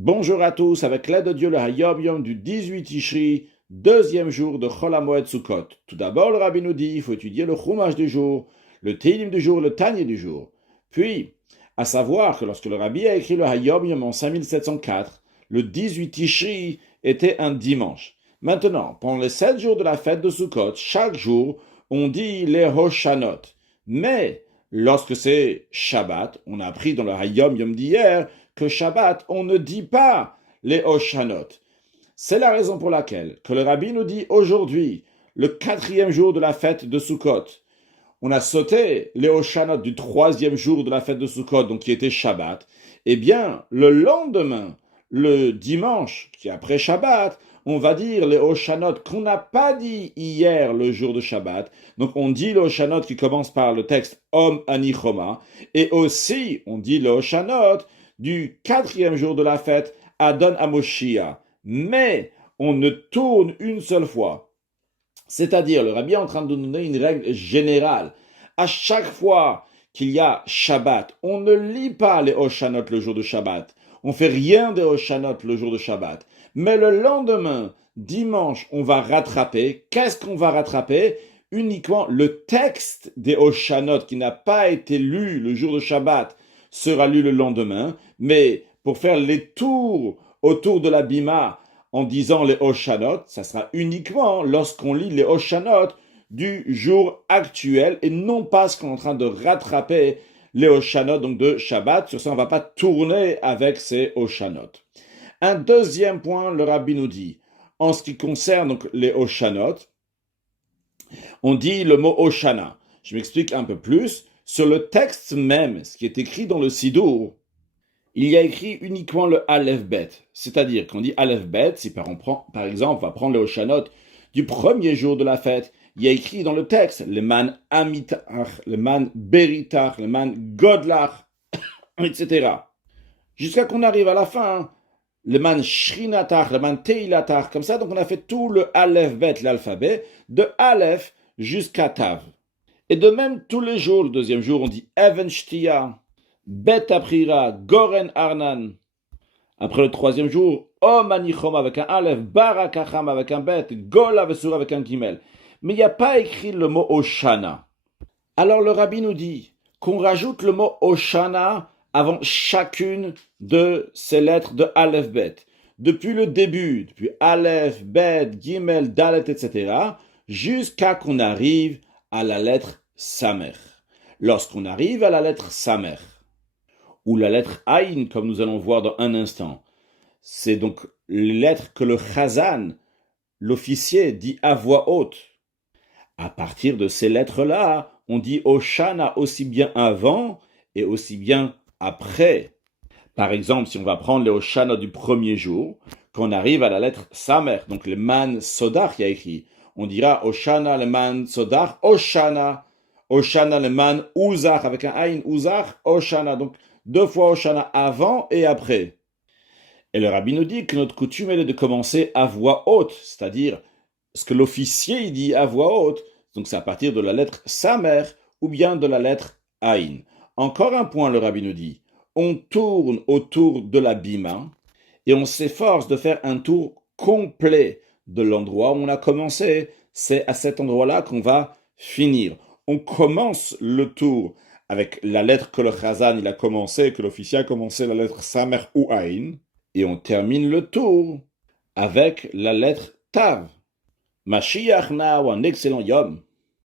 Bonjour à tous, avec l'aide de Dieu, le Hayom Yom du 18 Tishri, deuxième jour de Chol HaMoed Sukkot. Tout d'abord, le Rabbi nous dit, il faut étudier le Chumash du jour, le Teilim du jour, le Tanya du jour. Puis, à savoir que lorsque le Rabbi a écrit le Hayom Yom en 5704, le 18 Tishri était un dimanche. Maintenant, pendant les 7 jours de la fête de Sukkot, chaque jour, on dit les Hoshanot. Mais, lorsque c'est Shabbat, on a appris dans le Hayom Yom d'hier, que Shabbat, on ne dit pas les Hoshanot. C'est la raison pour laquelle que le Rabbi nous dit aujourd'hui, le 4e jour de la fête de Sukkot, on a sauté les Hoshanot du 3e jour de la fête de Sukkot, donc qui était Shabbat. Eh bien, le lendemain, le dimanche, qui est après Shabbat, on va dire les Hoshanot qu'on n'a pas dit hier le jour de Shabbat. Donc on dit les Hoshanot qui commence par le texte Om Anichoma. Et aussi, on dit les Hoshanot du 4e jour de la fête, Adon Amoshia. Mais on ne tourne une seule fois. C'est-à-dire, le Rabbi est en train de nous donner une règle générale. À chaque fois qu'il y a Shabbat, on ne lit pas les Hoshanot le jour de Shabbat. On fait rien des Hoshanot le jour de Shabbat. Mais le lendemain, dimanche, on va rattraper. Qu'est-ce qu'on va rattraper? Uniquement le texte des Hoshanot qui n'a pas été lu le jour de Shabbat sera lu le lendemain, mais pour faire les tours autour de la bima en disant les Hoshanot, ça sera uniquement lorsqu'on lit les Hoshanot du jour actuel et non pas ce qu'on est en train de rattraper les Hoshanot donc de Shabbat. Sur ça, on ne va pas tourner avec ces Hoshanot. Un deuxième point, le Rabbi nous dit, en ce qui concerne donc les Hoshanot, on dit le mot Hoshana. Je m'explique un peu plus. Sur le texte même, ce qui est écrit dans le Sidour, il y a écrit uniquement le Aleph Bet. C'est-à-dire qu'on dit Aleph Bet, si par exemple on va prendre le Hoshanot du premier jour de la fête, il y a écrit dans le texte le man Amitach, le man Beritach, le man Godlach, etc. Jusqu'à qu'on arrive à la fin, le man Shrinatach, le man Teilatach, comme ça, donc on a fait tout le Aleph Bet, l'alphabet, de Aleph jusqu'à Tav. Et de même, tous les jours, le deuxième jour, on dit Even Shtia, Bet Aprira, Goren Arnan. Après le troisième jour, Om Anichom avec un Aleph, Barakacham avec un Bet, Gol Avesur avec un Gimel. Mais il n'y a pas écrit le mot Hoshana. Alors le Rabbi nous dit qu'on rajoute le mot Hoshana avant chacune de ces lettres de Aleph Bet. Depuis le début, depuis Aleph, Bet, Gimel, Dalet, etc., jusqu'à qu'on arrive à la lettre Samer. Lorsqu'on arrive à la lettre Samer, ou la lettre Aïn, comme nous allons voir dans un instant, c'est donc les lettres que le Chazan, l'officier, dit à voix haute. À partir de ces lettres-là, on dit Hoshana aussi bien avant et aussi bien après. Par exemple, si on va prendre les Hoshana du premier jour, quand on arrive à la lettre Samer, donc le man Sodar qui a écrit, on dira Hoshana le man Sodar, Hoshana, Hoshana le man Uzach, avec un Aïn Uzach, Hoshana, donc deux fois Hoshana avant et après. Et le Rabbi nous dit que notre coutume est de commencer à voix haute, c'est-à-dire ce que l'officier dit à voix haute, donc c'est à partir de la lettre Samer ou bien de la lettre Aïn. Encore un point, le Rabbi nous dit, on tourne autour de la bima et on s'efforce de faire un tour complet de l'endroit où on a commencé. C'est à cet endroit-là qu'on va finir. On commence le tour avec la lettre que le Chazan il a commencé, que l'officier a commencé, la lettre Samer ou Aïn, et on termine le tour avec la lettre Tav. Mashiach na ou un excellent Yom.